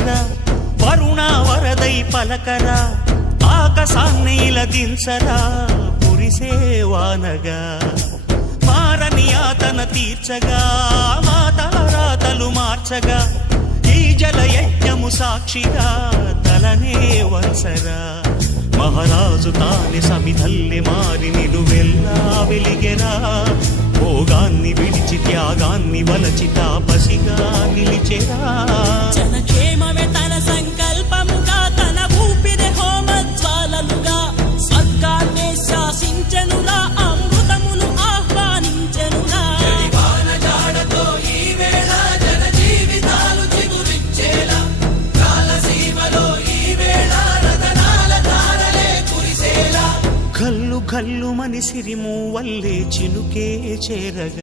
నిలిచెరా వరుణ వరదై పలకరా ఆకాశాన్ని ఇలదించరా కురిసేవానగా మారని ఆతన తీర్చగా మాతల రాతలు మార్చగా ఈ జలయజ్ఞము సాక్షిగా తలనే వంచరా మహారాజు తాని సమిధల్లి మారి నిలువెల్లా వెలిగెరా భోగాన్ని విడిచి త్యాగాన్ని వలచి తాపసిగా నిలిచెరా జనక్షేమమే తన సంకల్పముగా తన ఊపిరి హోమజ్వాలలుగా స్వర్గాన్నే శాసించెనురా అమృతమును ఆహ్వానించెనురా జాడతో ఈ వేళ జన జీవితాలు చిగురించేలా కాలసీమలో ఈ వేళ రతనాల ధారలే కురిసేలా కల్లు కల్లు మని సిరిము వల్లే చినుకే చేరగా